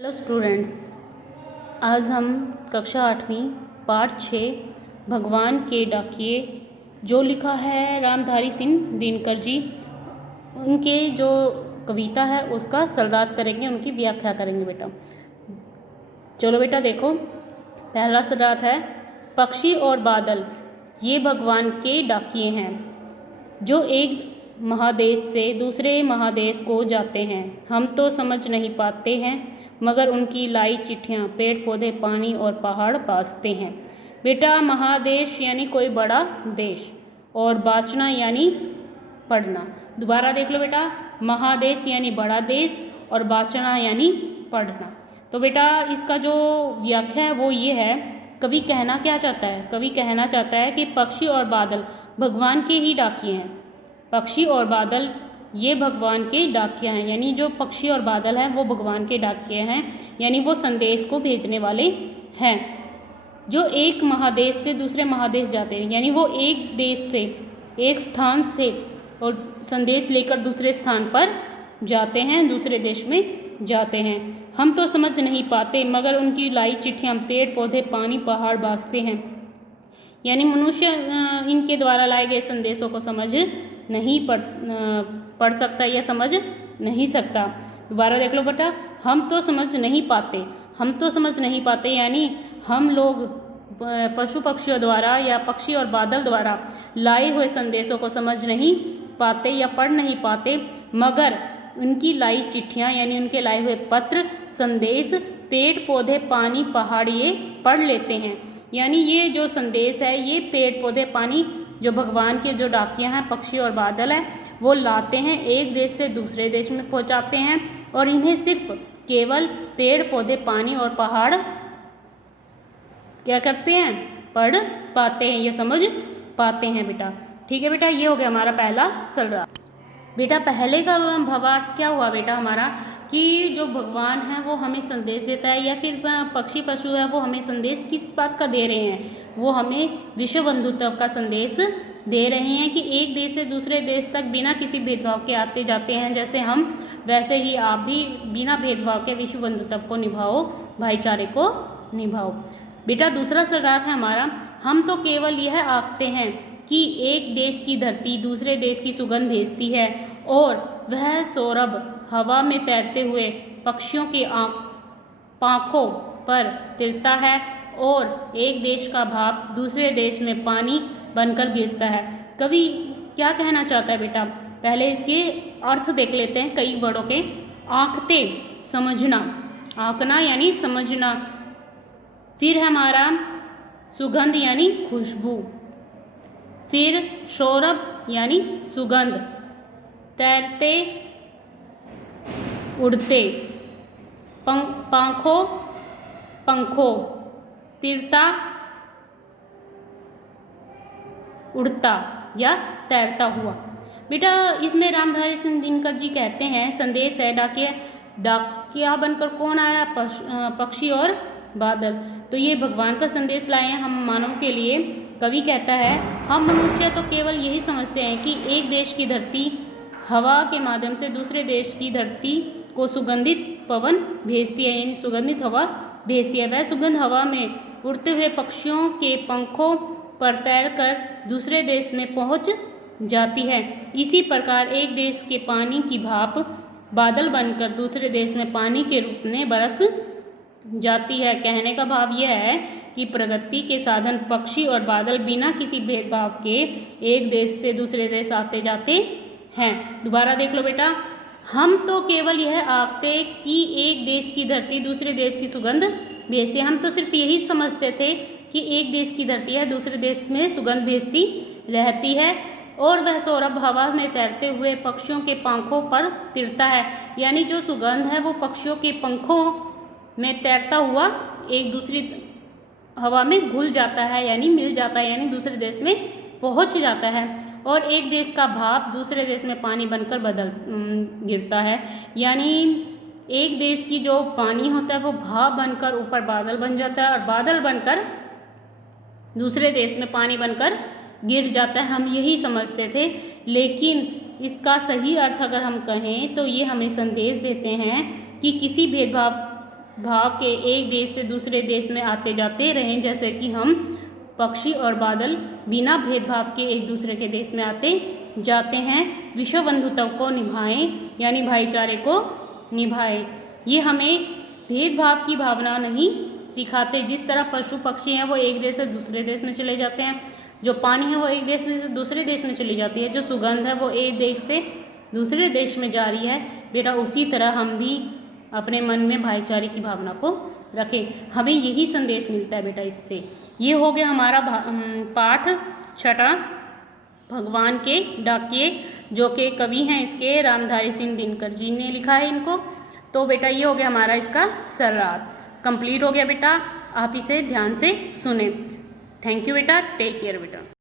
Hello students, आज हम कक्षा 8वीं पाठ 6 भगवान के डाकिए जो लिखा है रामधारी सिंह दिनकर जी, उनके जो कविता है उसका सल्लात करेंगे, उनकी व्याख्या करेंगे। बेटा चलो बेटा देखो, पहला सल्लात है, पक्षी और बादल ये भगवान के डाकिए हैं जो एक महादेश से दूसरे महादेश को जाते हैं। हम तो समझ नहीं पाते हैं मगर उनकी लाई चिट्ठियाँ पेड़ पौधे पानी और पहाड़ बाँचते हैं। बेटा महादेश यानी कोई बड़ा देश और बाँचना यानी पढ़ना। दोबारा देख लो बेटा, महादेश यानी बड़ा देश और बाँचना यानी पढ़ना। तो बेटा इसका जो व्याख्या है वो ये है, कवि कहना क्या चाहता है? कवि कहना चाहता है कि पक्षी और बादल भगवान के ही डाकिए हैं। पक्षी और बादल ये भगवान के डाकिया हैं, यानी जो पक्षी और बादल हैं वो भगवान के डाकिए हैं, यानी वो संदेश को भेजने वाले हैं जो एक महादेश से दूसरे महादेश जाते हैं। यानी वो एक देश से, एक स्थान से और संदेश लेकर दूसरे स्थान पर जाते हैं, दूसरे देश में जाते हैं। हम तो समझ नहीं पाते मगर उनकी लाई चिट्ठियाँ पेड़ पौधे पानी पहाड़ बाँचते हैं। यानी मनुष्य इनके द्वारा लाए गए संदेशों को समझ नहीं पढ़ सकता या समझ नहीं सकता। दोबारा देख लो बेटा, हम तो समझ नहीं पाते। हम तो समझ नहीं पाते यानी हम लोग पशु पक्षियों द्वारा या पक्षी और बादल द्वारा लाए हुए संदेशों को समझ नहीं पाते या पढ़ नहीं पाते, मगर उनकी लाई चिट्ठियाँ यानी उनके लाए हुए पत्र संदेश पेड़ पौधे पानी पहाड़ ये पढ़ लेते हैं। यानी ये जो संदेश है ये पेड़ पौधे पानी जो भगवान के जो डाकियाँ हैं पक्षी और बादल हैं वो लाते हैं, एक देश से दूसरे देश में पहुंचाते हैं और इन्हें सिर्फ केवल पेड़ पौधे पानी और पहाड़ क्या करते हैं? पढ़ पाते हैं या समझ पाते हैं। बेटा ठीक है बेटा, ये हो गया हमारा पहला सल्ला। बेटा पहले का भावार्थ क्या हुआ बेटा हमारा, कि जो भगवान है वो हमें संदेश देता है या फिर पक्षी पशु है वो हमें संदेश किस बात का दे रहे हैं? वो हमें विश्व बंधुत्व का संदेश दे रहे हैं कि एक देश से दूसरे देश तक बिना किसी भेदभाव के आते जाते हैं। जैसे हम वैसे ही आप भी बिना भेदभाव के विश्व बंधुत्व को निभाओ, भाईचारे को निभाओ। बेटा दूसरा सल्लात है हमारा, हम तो केवल यह आंकते हैं कि एक देश की धरती दूसरे देश की सुगंध भेजती है और वह सौरभ हवा में तैरते हुए पक्षियों के पाँखों पर तिरता है और एक देश का भाप दूसरे देश में पानी बनकर गिरता है। कवि क्या कहना चाहता है बेटा? पहले इसके अर्थ देख लेते हैं कई वर्डों के। आंकते समझना, आंकना यानी समझना, फिर हमारा सुगंध यानी खुशबू, फिर सौरभ यानी सुगंध, तैरते उड़ते, पंखों पंखों, तिरता उड़ता या तैरता हुआ। बेटा इसमें रामधारी सिंह दिनकर जी कहते हैं संदेश है डाकिया, डाकिया बनकर कौन आया? पक्षी और बादल। तो ये भगवान का संदेश लाए हैं हम मानव के लिए। कवि कहता है हम मनुष्य तो केवल यही समझते हैं कि एक देश की धरती हवा के माध्यम से दूसरे देश की धरती को सुगंधित पवन भेजती है, यानी सुगंधित हवा भेजती है। वह सुगंध हवा में उड़ते हुए पक्षियों के पंखों पर तैरकर दूसरे देश में पहुंच जाती है। इसी प्रकार एक देश के पानी की भाप बादल बनकर दूसरे देश में पानी के रूप में बरस जाती है। कहने का भाव यह है कि प्रगति के साधन पक्षी और बादल बिना किसी भेदभाव के एक देश से दूसरे देश आते जाते हैं। दोबारा देख लो बेटा, हम तो केवल यह आंकते कि एक देश की धरती दूसरे देश की सुगंध भेजती है। हम तो सिर्फ यही समझते थे कि एक देश की धरती है दूसरे देश में सुगंध भेजती रहती है और वह सौरभ हवा में तैरते हुए पक्षियों के पंखों पर तिरता है। यानी जो सुगंध है वो पक्षियों के पंखों में तैरता हुआ एक दूसरी हवा में घुल जाता है, यानी मिल जाता है, यानी दूसरे देश में पहुंच जाता है। और एक देश का भाप दूसरे देश में पानी बनकर गिरता है। यानी एक देश की जो पानी होता है वो भाप बनकर ऊपर बादल बन जाता है और बादल बनकर दूसरे देश में पानी बनकर गिर जाता है। हम यही समझते थे, लेकिन इसका सही अर्थ अगर हम कहें तो ये हमें संदेश देते हैं कि किसी भेदभाव भाव के एक देश से दूसरे देश में आते जाते रहें, जैसे कि हम पक्षी और बादल बिना भेदभाव के एक दूसरे के देश में आते जाते हैं। विश्व बंधुत्व को निभाएं, यानी भाईचारे को निभाएं। ये हमें भेदभाव की भावना नहीं सिखाते। जिस तरह पशु पक्षी हैं वो एक देश से दूसरे देश में चले जाते हैं, जो पानी है वो एक देश में से दूसरे देश में चली जाती है, जो सुगंध है वो एक देश से दूसरे देश में जा रही है बेटा, उसी तरह हम भी अपने मन में भाईचारे की भावना को रखें। हमें यही संदेश मिलता है बेटा इससे। ये हो गया हमारा पाठ छठा, भगवान के डाकिए, जो कि कवि हैं इसके रामधारी सिंह दिनकर जी ने लिखा है इनको। तो बेटा ये हो गया हमारा इसका सर्राथ कंप्लीट हो गया बेटा। आप इसे ध्यान से सुने। थैंक यू बेटा, टेक केयर बेटा।